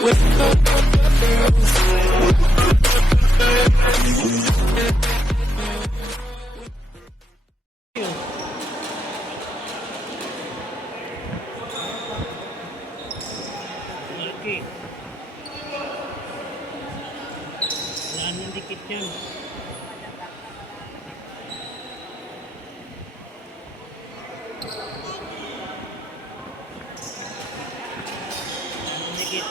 Malaki. Wala nang dikit yan. Dikit.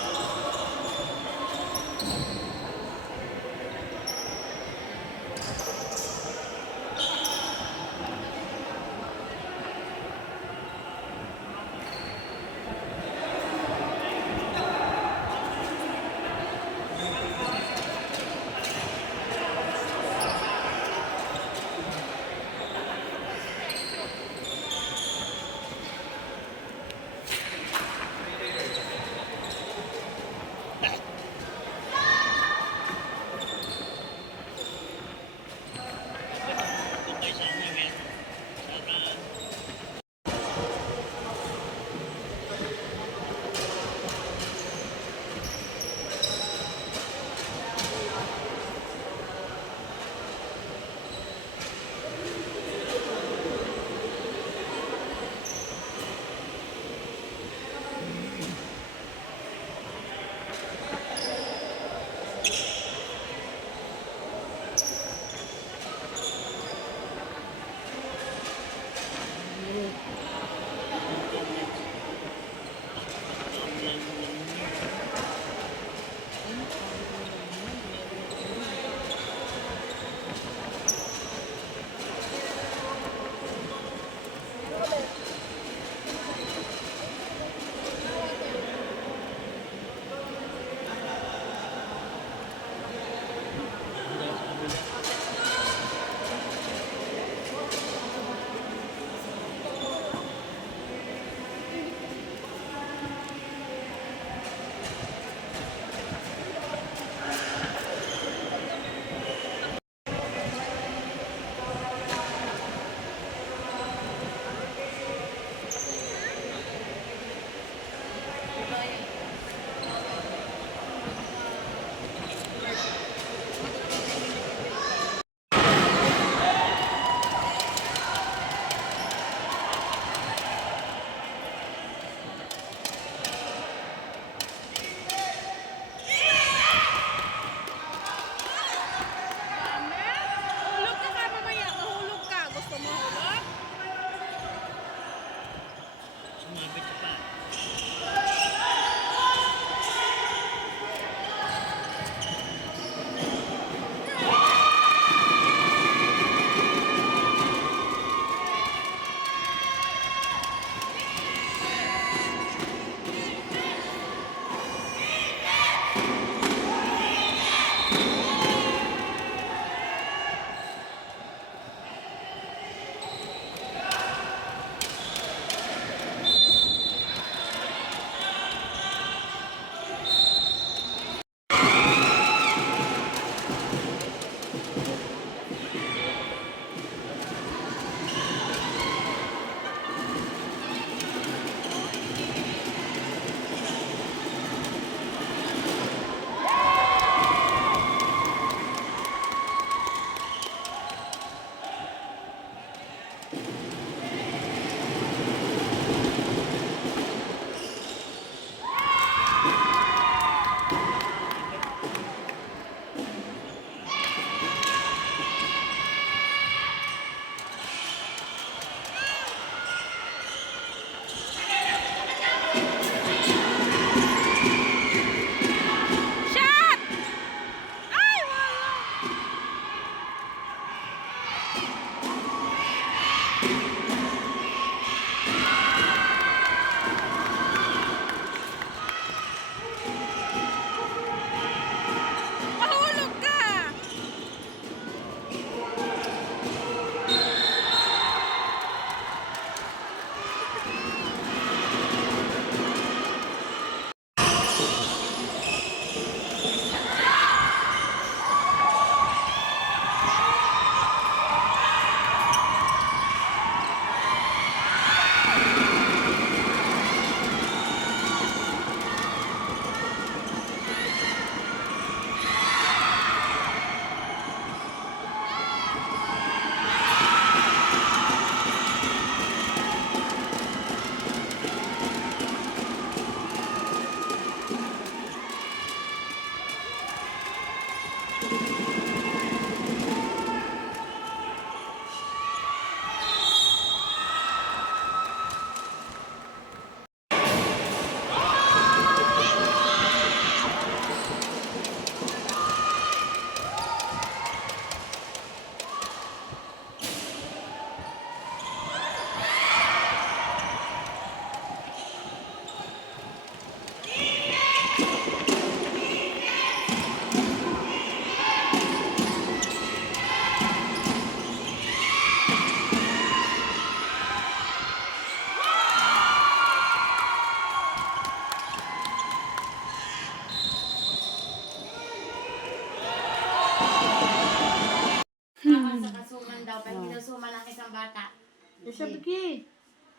Sabi ko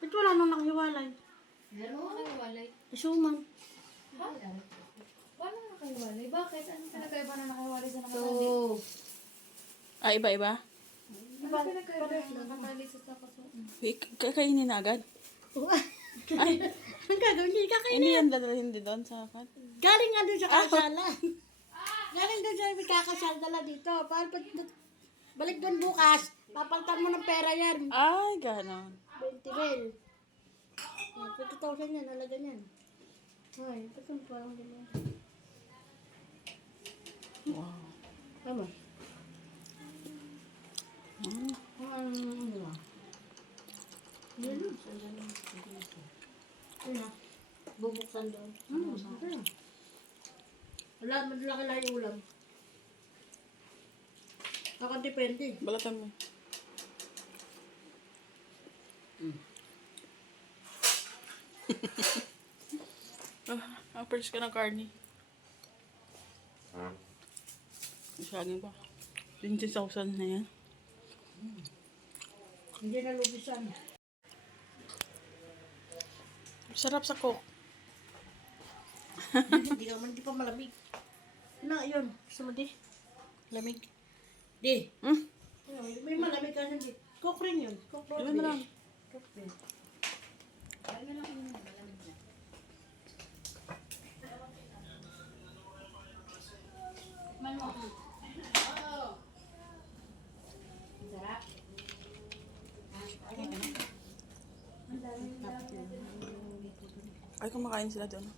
ba't wala nang nakahiwalay? Meron mo nakahiwalay. Isuman. Bakit? Paano nakahiwalay? Bakit? Ano pinagkaiba na nakahiwalay sa nakatali? So, Iba-iba? Ano pinagkaiba na nakatali sa kapasuan? Kakainin na agad? Ay, ang gagawin niya, kakainin. hindi yan dadalhin din doon sa akin. Galing nga doon sa kasalan. Galing doon sa kakasal dala dito. Para balik doon bukas, papalitan mo ng pera yan. Ay, gano'n. 20 mil. 50,000 yan, alaga yan. Ay, ito parang ganyan. Wow. Tama. Yan. Ano? Bubuksan doon. Wala, madalaki lang yung ulam. Ako depende. Balatan mo. First ka ng carne. Masyagin pa. 20,000 na yan. Hindi na lubisan. Sarap sa coke. Hindi pa malamig. Na, yun. Gusto mo di? Lamig. Di. Hmm? May malamig ka na di. Coke rin yun. Coke rin. Yun na lang. Coke rin. Kaya na lang yun na malamig na. Man mo. Sarap. Ay, kumakain sila doon.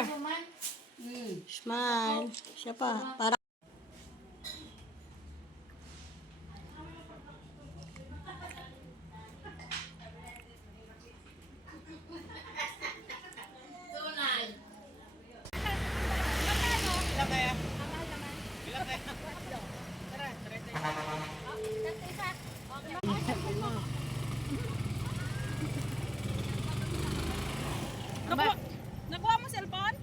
Suman. Smile. Siya pa. Para. Nakuha mo cellphone?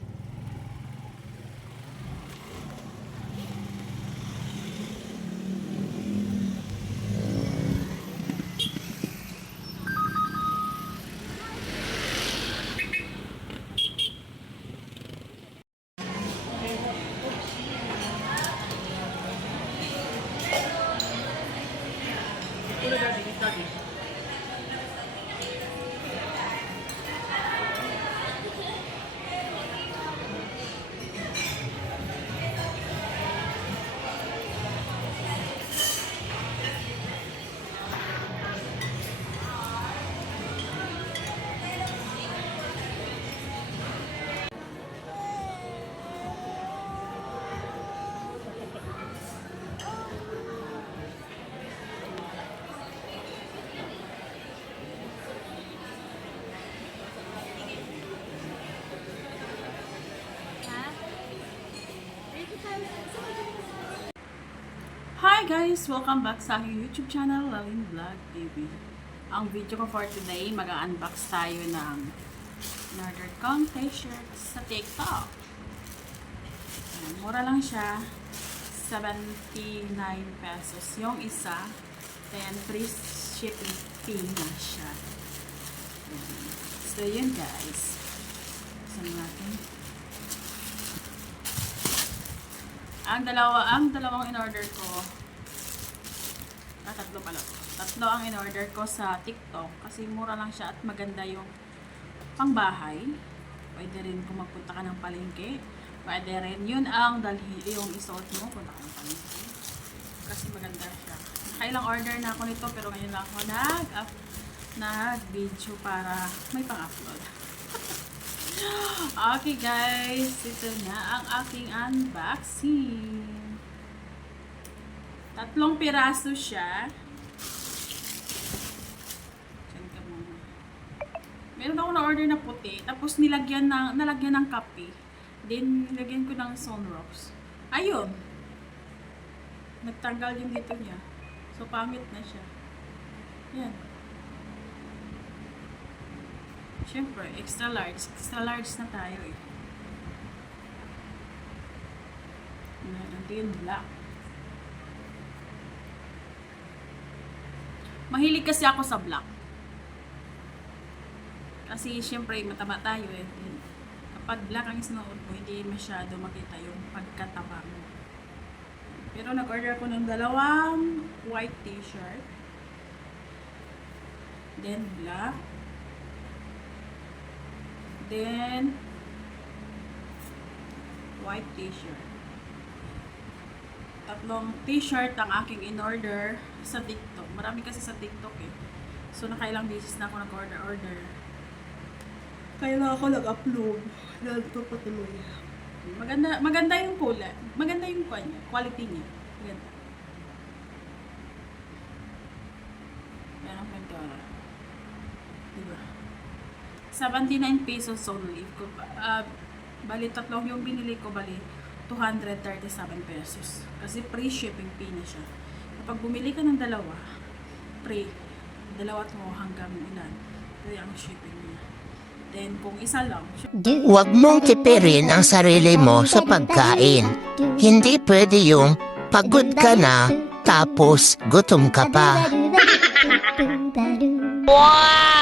Hi guys! Welcome back sa aking YouTube channel, Lalin Vlog TV. Ang video ko for today, mag-unbox tayo ng in-order kong t-shirt sa TikTok. Ayan, mura lang siya, 79 pesos yung isa, then free shipping fee na siya. Ayan. So yun guys, saan natin? Ang dalawang in-order ko, tatlo pala. Tatlo ang in-order ko sa TikTok kasi mura lang siya at maganda yung pangbahay. Pwede rin kung magpunta ka ng palengke. Pwede rin yun ang yung isuot mo punta ka ng palengke. Kasi maganda siya. Nakailang order na ako nito pero ngayon lang ako nag-video para may pang-upload. Okay guys, ito na ang aking unboxing. Tatlong piraso siya. Diyan ka muna. Meron ako na-order na puti, tapos nalagyan ng kape. Then nilagyan ko ng sunrocks. Ayun. Nagtanggal yung dito niya. So pangit na siya. Yan. Siyempre, extra large. Extra large na tayo eh. Meron din black. Mahilig kasi ako sa black. Kasi syempre mataba tayo eh. Kapag black ang sinuot mo, hindi masyado makita yung pagkataba mo. Pero nag-order ko ng dalawang white t-shirt. Then black. Then white t-shirt. Tatlong t-shirt ang aking in-order sa TikTok. Marami kasi sa TikTok eh. So nakailang beses na ako nag-order. Kaya lang ako nag-upload. Dahil ito patuloy. Maganda yung kulay. Maganda yung quality niya. Maganda. Yan ang pintura. Diba? 79 pesos only. Bali tatlong yung binili ko, bali 237 pesos. Kasi free shipping fee na siya. Kapag bumili ka ng dalawa, free. Dalawa to hanggang ilan. Free ang shipping niya. Then kung isa lang, Huwag mong tipirin ang sarili mo sa pagkain. Hindi pwede yung pagod ka na tapos gutom ka pa. Wow!